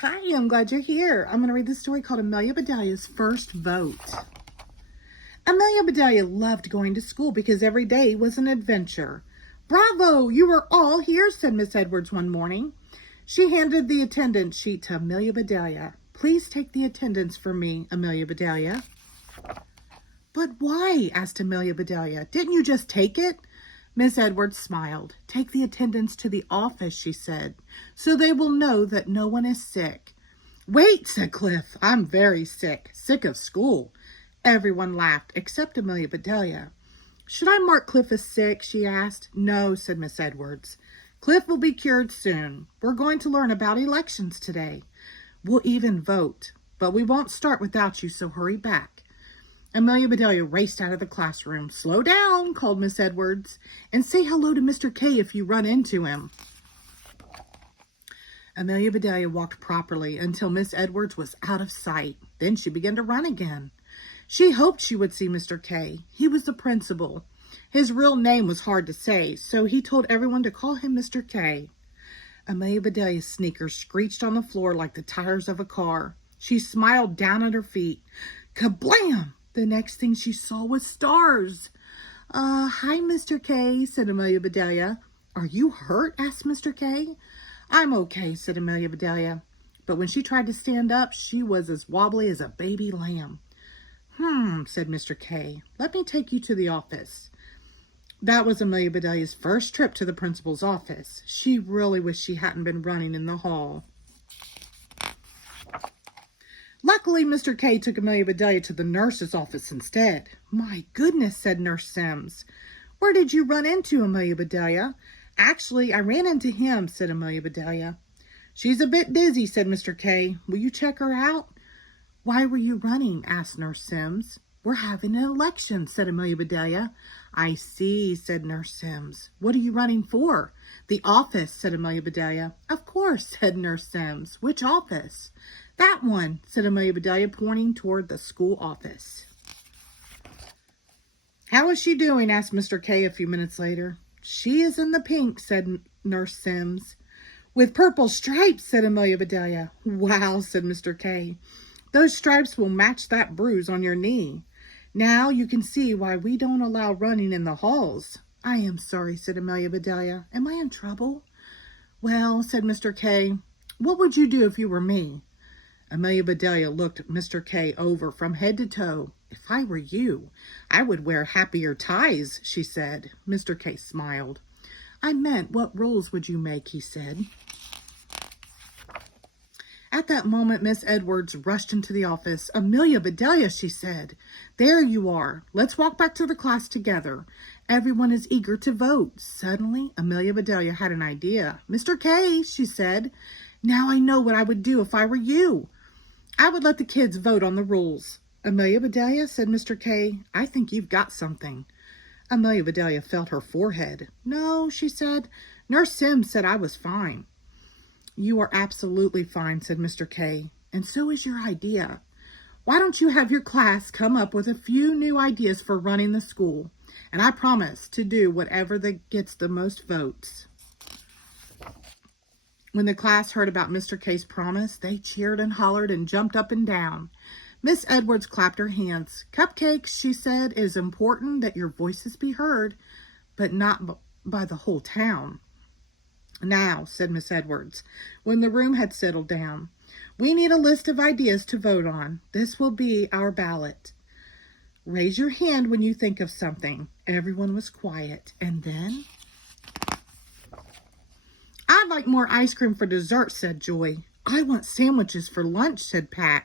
Hi, I'm glad you're here. I'm going to read the story called Amelia Bedelia's First Vote. Amelia Bedelia loved going to school because every day was an adventure. Bravo, you are all here, said Miss Edwards one morning. She handed the attendance sheet to Amelia Bedelia. Please take the attendance for me, Amelia Bedelia. But why? Asked Amelia Bedelia. Didn't you just take it? Miss Edwards smiled. Take the attendance to the office, she said, so they will know that no one is sick. Wait, said Cliff. I'm very sick. Sick of school. Everyone laughed, except Amelia Bedelia. Should I mark Cliff as sick? She asked. No, said Miss Edwards. Cliff will be cured soon. We're going to learn about elections today. We'll even vote, but we won't start without you, so hurry back. Amelia Bedelia raced out of the classroom. Slow down, called Miss Edwards, and say hello to Mr. K if you run into him. Amelia Bedelia walked properly until Miss Edwards was out of sight. Then she began to run again. She hoped she would see Mr. K. He was the principal. His real name was hard to say, so he told everyone to call him Mr. K. Amelia Bedelia's sneakers screeched on the floor like the tires of a car. She smiled down at her feet. Kablam! The next thing she saw was stars. Hi, Mr. K, said Amelia Bedelia. Are you hurt? Asked Mr. K. I'm okay, said Amelia Bedelia. But when she tried to stand up, she was as wobbly as a baby lamb. Said Mr. K. Let me take you to the office. That was Amelia Bedelia's first trip to the principal's office. She really wished she hadn't been running in the hall. Luckily, Mr. K took Amelia Bedelia to the nurse's office instead. My goodness, said Nurse Sims. Where did you run into, Amelia Bedelia? Actually, I ran into him, said Amelia Bedelia. She's a bit dizzy, said Mr. K. Will you check her out? Why were you running? Asked Nurse Sims. We're having an election, said Amelia Bedelia. I see, said Nurse Sims. What are you running for? The office, said Amelia Bedelia. Of course, said Nurse Sims. Which office? That one, said Amelia Bedelia, pointing toward the school office. How is she doing? Asked Mr. K a few minutes later. She is in the pink, said Nurse Sims. With purple stripes, said Amelia Bedelia. Wow, said Mr. K. Those stripes will match that bruise on your knee. Now you can see why we don't allow running in the halls. I am sorry, said Amelia Bedelia. Am I in trouble? Well, said Mr. K, what would you do if you were me? Amelia Bedelia looked Mr. K over from head to toe. If I were you, I would wear happier ties, she said. Mr. K smiled. I meant, what rules would you make, he said. At that moment, Miss Edwards rushed into the office. Amelia Bedelia, she said. There you are. Let's walk back to the class together. Everyone is eager to vote. Suddenly, Amelia Bedelia had an idea. Mr. K, she said. Now I know what I would do if I were you. I would let the kids vote on the rules. Amelia Bedelia, said Mr. K, I think you've got something. Amelia Bedelia felt her forehead. No, she said. Nurse Sims said I was fine. You are absolutely fine, said Mr. K, and so is your idea. Why don't you have your class come up with a few new ideas for running the school, and I promise to do whatever that gets the most votes. When the class heard about Mr. K's promise, they cheered and hollered and jumped up and down. Miss Edwards clapped her hands. Cupcakes, she said, it is important that your voices be heard, but not by the whole town. Now, said Miss Edwards, when the room had settled down, we need a list of ideas to vote on. This will be our ballot. Raise your hand when you think of something. Everyone was quiet. And then, I'd like more ice cream for dessert, said Joy. I want sandwiches for lunch, said Pat.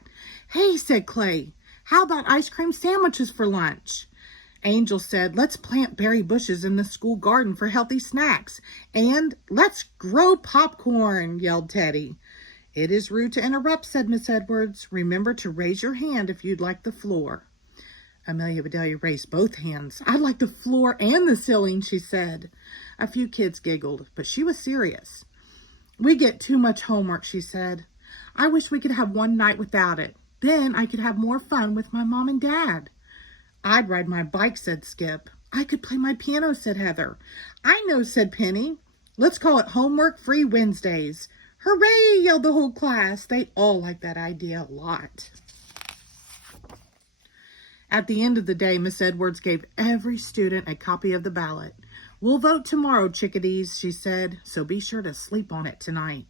Hey, said Clay, how about ice cream sandwiches for lunch? Angel said, let's plant berry bushes in the school garden for healthy snacks. And let's grow popcorn, yelled Teddy. It is rude to interrupt, said Miss Edwards. Remember to raise your hand if you'd like the floor. Amelia Bedelia raised both hands. I'd like the floor and the ceiling, she said. A few kids giggled, but she was serious. We get too much homework, she said. I wish we could have one night without it. Then I could have more fun with my mom and dad. I'd ride my bike, said Skip. I could play my piano, said Heather. I know, said Penny. Let's call it Homework Free Wednesdays. Hooray, yelled the whole class. They all liked that idea a lot. At the end of the day, Miss Edwards gave every student a copy of the ballot. We'll vote tomorrow, chickadees, she said, so be sure to sleep on it tonight.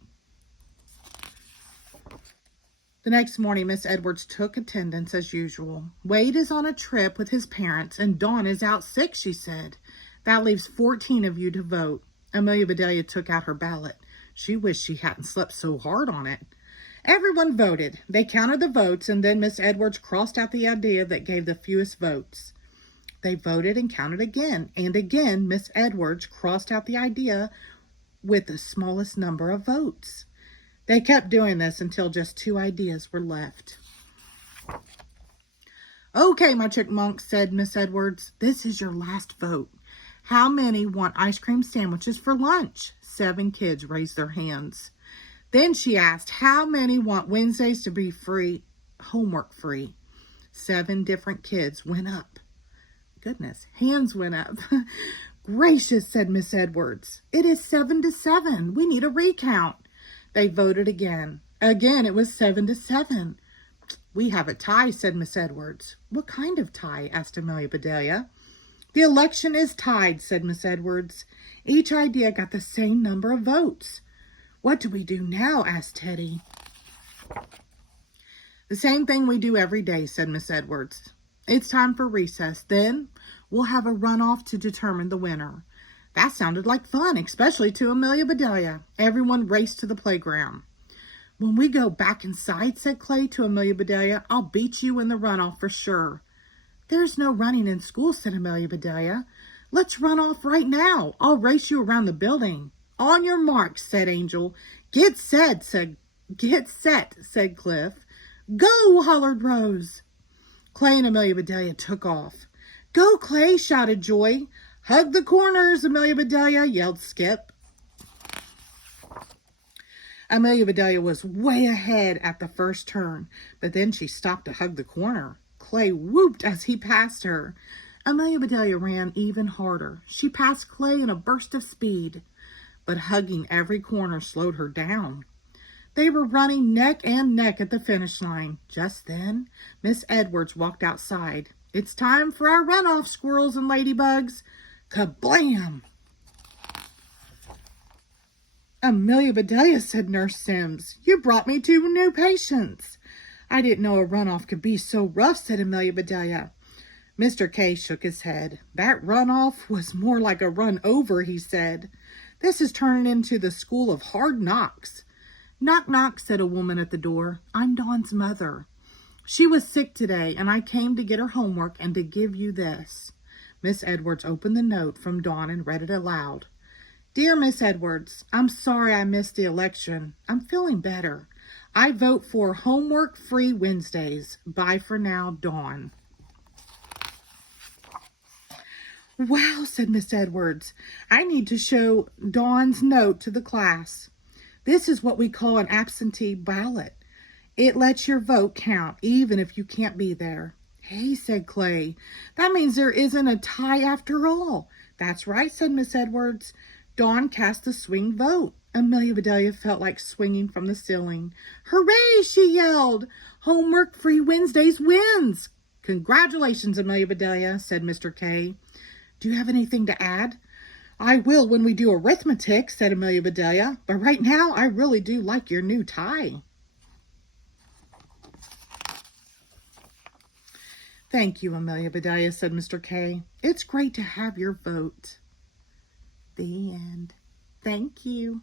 The next morning, Miss Edwards took attendance as usual. Wade is on a trip with his parents, and Dawn is out sick, she said. That leaves 14 of you to vote. Amelia Bedelia took out her ballot. She wished she hadn't slept so hard on it. Everyone voted. They counted the votes, and then Miss Edwards crossed out the idea that gave the fewest votes. They voted and counted again, and again Miss Edwards crossed out the idea with the smallest number of votes. They kept doing this until just 2 ideas were left. Okay, my chipmunks, said Miss Edwards, this is your last vote. How many want ice cream sandwiches for lunch? 7 kids raised their hands. Then she asked, how many want Wednesdays to be free, homework free? 7 different kids went up. Goodness, hands went up. Gracious, said Miss Edwards. It is 7-7. We need a recount. They voted again. Again, it was 7-7. We have a tie, said Miss Edwards. What kind of tie? Asked Amelia Bedelia. The election is tied, said Miss Edwards. Each idea got the same number of votes. What do we do now? Asked Teddy. The same thing we do every day, said Miss Edwards. It's time for recess. Then we'll have a runoff to determine the winner. That sounded like fun, especially to Amelia Bedelia. Everyone raced to the playground. When we go back inside, said Clay to Amelia Bedelia, I'll beat you in the runoff for sure. There's no running in school, said Amelia Bedelia. Let's run off right now. I'll race you around the building. On your marks, said Angel. Get set, said Cliff. Go, hollered Rose. Clay and Amelia Bedelia took off. Go, Clay, shouted Joy. Hug the corners, Amelia Bedelia, yelled Skip. Amelia Bedelia was way ahead at the first turn, but then she stopped to hug the corner. Clay whooped as he passed her. Amelia Bedelia ran even harder. She passed Clay in a burst of speed, but hugging every corner slowed her down. They were running neck and neck at the finish line. Just then, Miss Edwards walked outside. It's time for our runoff, squirrels and ladybugs. Kablam! Amelia Bedelia, said Nurse Sims, you brought me 2 new patients. I didn't know a runoff could be so rough, said Amelia Bedelia. Mr. K shook his head. That runoff was more like a run over, he said. This is turning into the school of hard knocks. Knock, knock, said a woman at the door. I'm Dawn's mother. She was sick today, and I came to get her homework and to give you this. Miss Edwards opened the note from Dawn and read it aloud. Dear Miss Edwards, I'm sorry I missed the election. I'm feeling better. I vote for homework-free Wednesdays. Bye for now, Dawn. Wow, said Miss Edwards. I need to show Dawn's note to the class. This is what we call an absentee ballot. It lets your vote count, even if you can't be there. Hey, said Clay, that means there isn't a tie after all. That's right, said Miss Edwards. Dawn cast the swing vote. Amelia Bedelia felt like swinging from the ceiling. Hooray, she yelled. Homework-free Wednesdays wins. Congratulations, Amelia Bedelia, said Mr. K. Do you have anything to add? I will when we do arithmetic, said Amelia Bedelia. But right now, I really do like your new tie. Thank you, Amelia Bedelia, said Mr. K. It's great to have your vote. The end. Thank you.